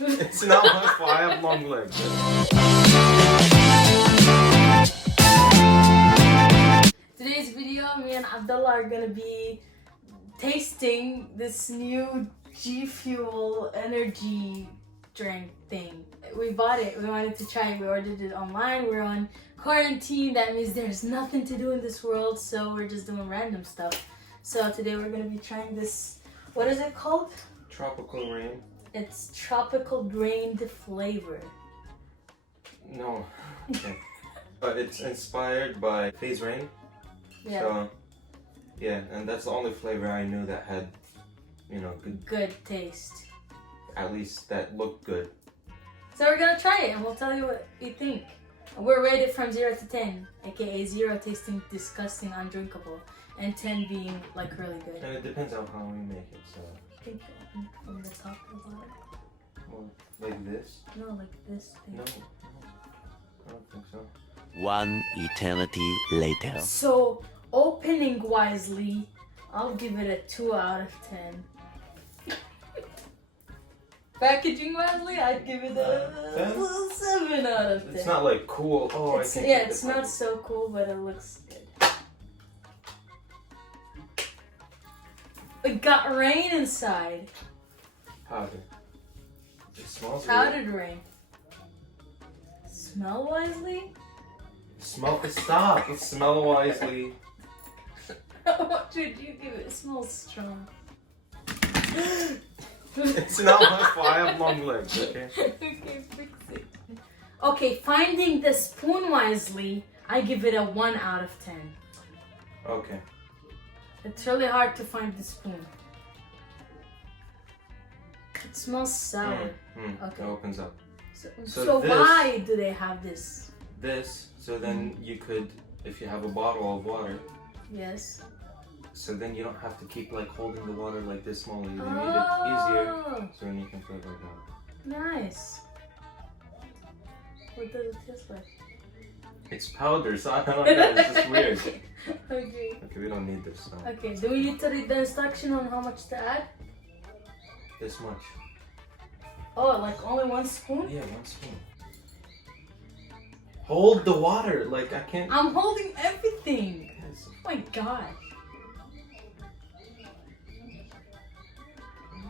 It's not my fault. I have long legs. Today's video, me and Abdullah are gonna be tasting this new G Fuel energy drink thing. We bought it. We wanted to try it. We ordered it online. We're on quarantine. That means there's nothing to do in this world, so we're just doing random stuff. So today we're gonna be trying this. What is it called? Tropical rain. It's tropical drained flavor. No. Okay. But it's inspired by Phase Rain. Yeah. So, yeah, and that's the only flavor I knew that had, Good taste. at least that looked good. So we're gonna try it and we'll tell you what we think. We're rated from 0 to 10, aka 0 tasting disgusting, undrinkable, and 10 being like really good. And it depends on how we make it, so. I think from the top to the bottom. Well, like this? No, like this thing. No. I don't think so. One eternity later. So, opening wisely, I'll give it a 2 out of 10. Packaging wisely, I'd give it a 7 out of 10. It's not like cool. Oh, It's, I think yeah, it's not so cool, but it looks good. It got rain inside. Powder. It smells Powdered rain. Smell wisely? Stop! It smell wisely. What should you give it? It smells strong. It's not my fault. I have long legs, okay? Okay, fix it. Okay, finding the spoon wisely, I give it a 1 out of 10. Okay. It's really hard to find the spoon. It smells sour. It opens up. So this- why do they have this? So then you could, if you have a bottle of water, Yes. so then you don't have to keep like holding the water like this small. You made it easier, so then you can put it like that. Nice. What does it taste like? It's powder, so I don't know. It's just weird. Okay. Okay, we don't need this. So. Okay, do we need to read the instruction on how much to add? This much. Oh, like only 1 spoon? Yeah, 1 spoon. Hold the water, like I can't. I'm holding everything. Yes. Oh my gosh.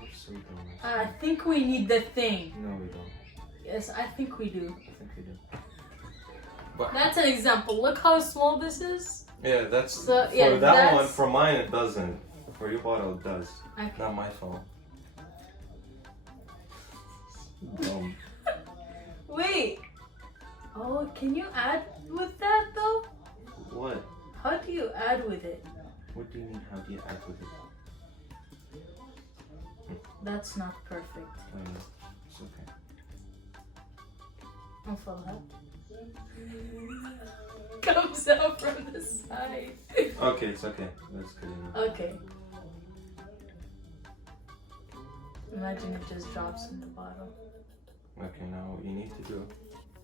You're so dumb. I think we need the thing. No, we don't. Yes, I think we do. I think we do. That's an example. Look how small this is. Yeah, that's So, for yeah, that that's- one. For mine, it doesn't. For your bottle, it does. Okay. Not my fault. Dumb. Wait. Oh, can you add with that though? What? How do you add with it? What do you mean? How do you add with it? That's not perfect. It's okay. I'll follow that. Comes out from the side. Okay, it's okay. That's good enough. Okay. Imagine it just drops in the bottle. Okay, now what you need to do.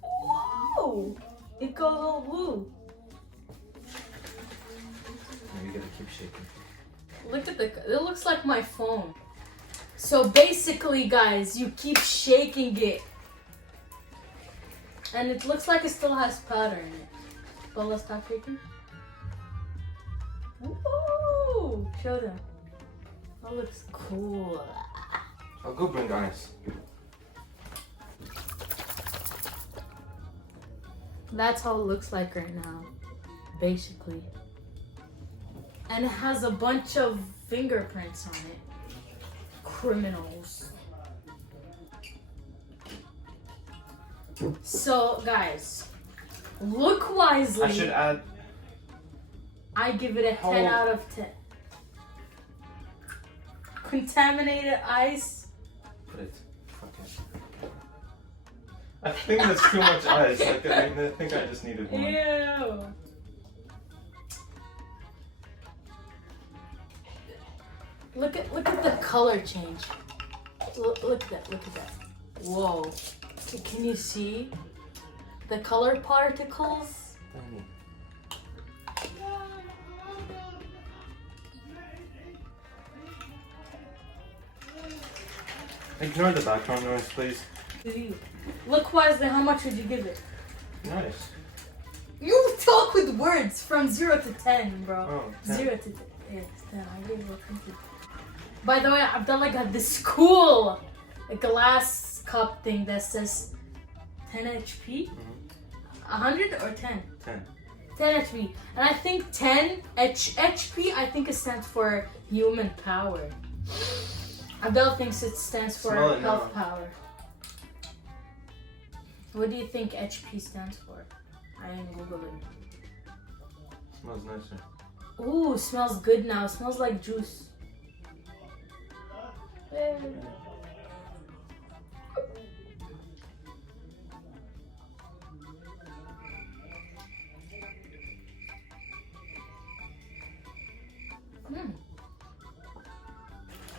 Whoa! It goes all blue. Now you gotta keep shaking. Look at it looks like my phone. So basically, guys, you keep shaking it. And it looks like it still has powder in it. But let's stop shaking. Woo! Show them. That looks cool. I'll go bring ice. That's how it looks like right now. Basically. And it has a bunch of fingerprints on it. Criminals. So, guys, look wisely. I should add. I give it a 10 out of 10. Contaminated ice. Put it. Okay. I think that's too much ice. Like, I think I just needed one. Ew. Look at the color change. Look at that. Whoa. Can you see the color particles? Tiny. Ignore the background noise, please. Look-wise, then how much would you give it? Nice. You talk with words from 0 to 10, bro. Oh, 10. 0 to 10. Yeah, 10. I gave it a 20. By the way, Abdullah got this cool glass cup thing that says 10 HP. 100 or 10? 10. 10 HP. And I think 10 HP, I think it stands for human power. Abdullah thinks it stands for Smell it health now. power. What do you think HP stands for? I didn't Google it. Smells nicer. Ooh, smells good now. It smells like juice.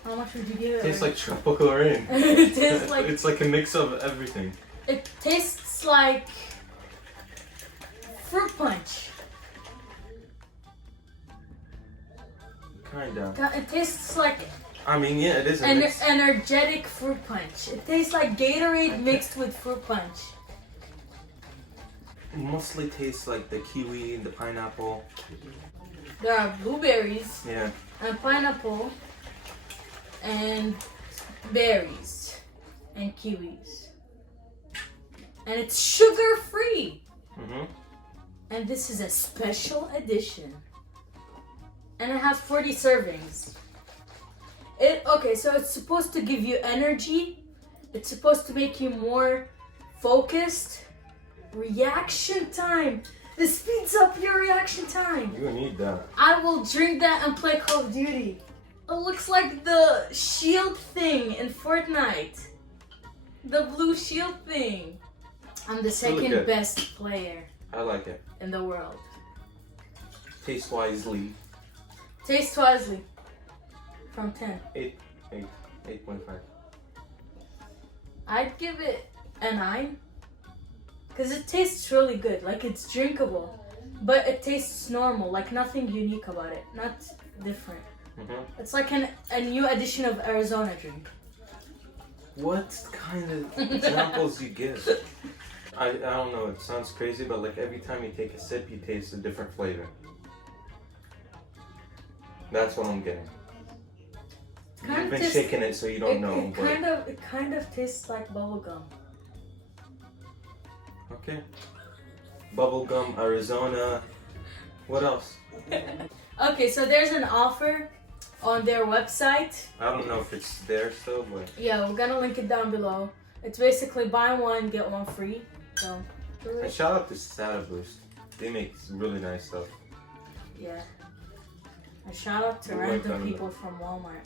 How much would you give it? Tastes like tropical rain. It tastes like. It's like a mix of everything. It tastes like fruit punch. Kinda. It tastes like I mean, yeah, it is a an mix. energetic fruit punch. It tastes like Gatorade mixed with fruit punch. It mostly tastes like the kiwi and the pineapple. There are blueberries Yeah. and pineapple and berries and kiwis. And it's sugar free. Mhm. And this is a special edition. And it has 40 servings. Okay, so it's supposed to give you energy. It's supposed to make you more focused. Reaction time. This speeds up your reaction time. You need that. I will drink that and play Call of Duty. It looks like the shield thing in Fortnite. The blue shield thing. I'm the Really second good. best player I like it. in the world. Taste wisely. Taste wisely. From 10. 8.5. I'd give it a 9. Because it tastes really good. Like, it's drinkable. But it tastes normal. Like, nothing unique about it. Not different. Mhm. It's like a new edition of Arizona drink. What kind of examples you give? I don't know. It sounds crazy, but like every time you take a sip, you taste a different flavor. That's what I'm getting. Kind You've of been shaking it, so you don't know. It kind of tastes like bubblegum. Okay. Bubblegum, Arizona. What else? Okay, so there's an offer on their website. I don't know if it's there still, but Yeah, we're gonna link it down below. It's basically buy one, get one free. So, do and it. shout out to Sata Boost. They make really nice stuff. Yeah. A shout out to We'll work random on it. people from Walmart.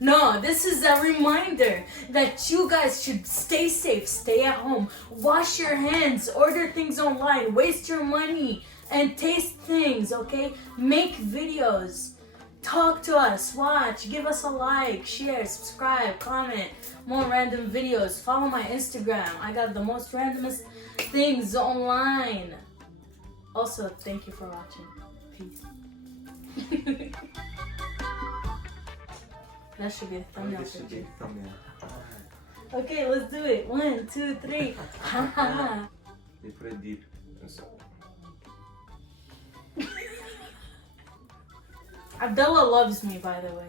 No, this is a reminder that you guys should stay safe, stay at home, wash your hands, order things online, waste your money, and taste things, okay? Make videos, talk to us, watch, give us a like, share, subscribe, comment, more random videos, follow my Instagram. I got the most randomest things online. Also, thank you for watching. Peace. That should be a thumbnail This should be picture. a thumbnail. Okay, let's do it. 1, 2, 3. Ha ha. They put it deep. And so. Abdullah loves me, by the way.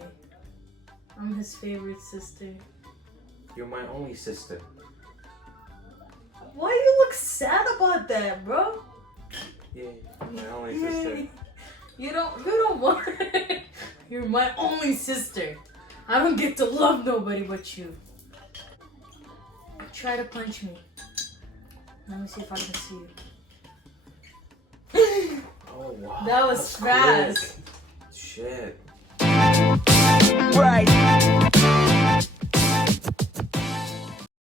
I'm his favorite sister. You're my only sister. Why you look sad about that, bro? Yeah, my only sister. Yay. You don't want. You're my only sister. I don't get to love nobody but you. Try to punch me. Let me see if I can see you. Oh wow. That was that's fast. quick. Shit. Right.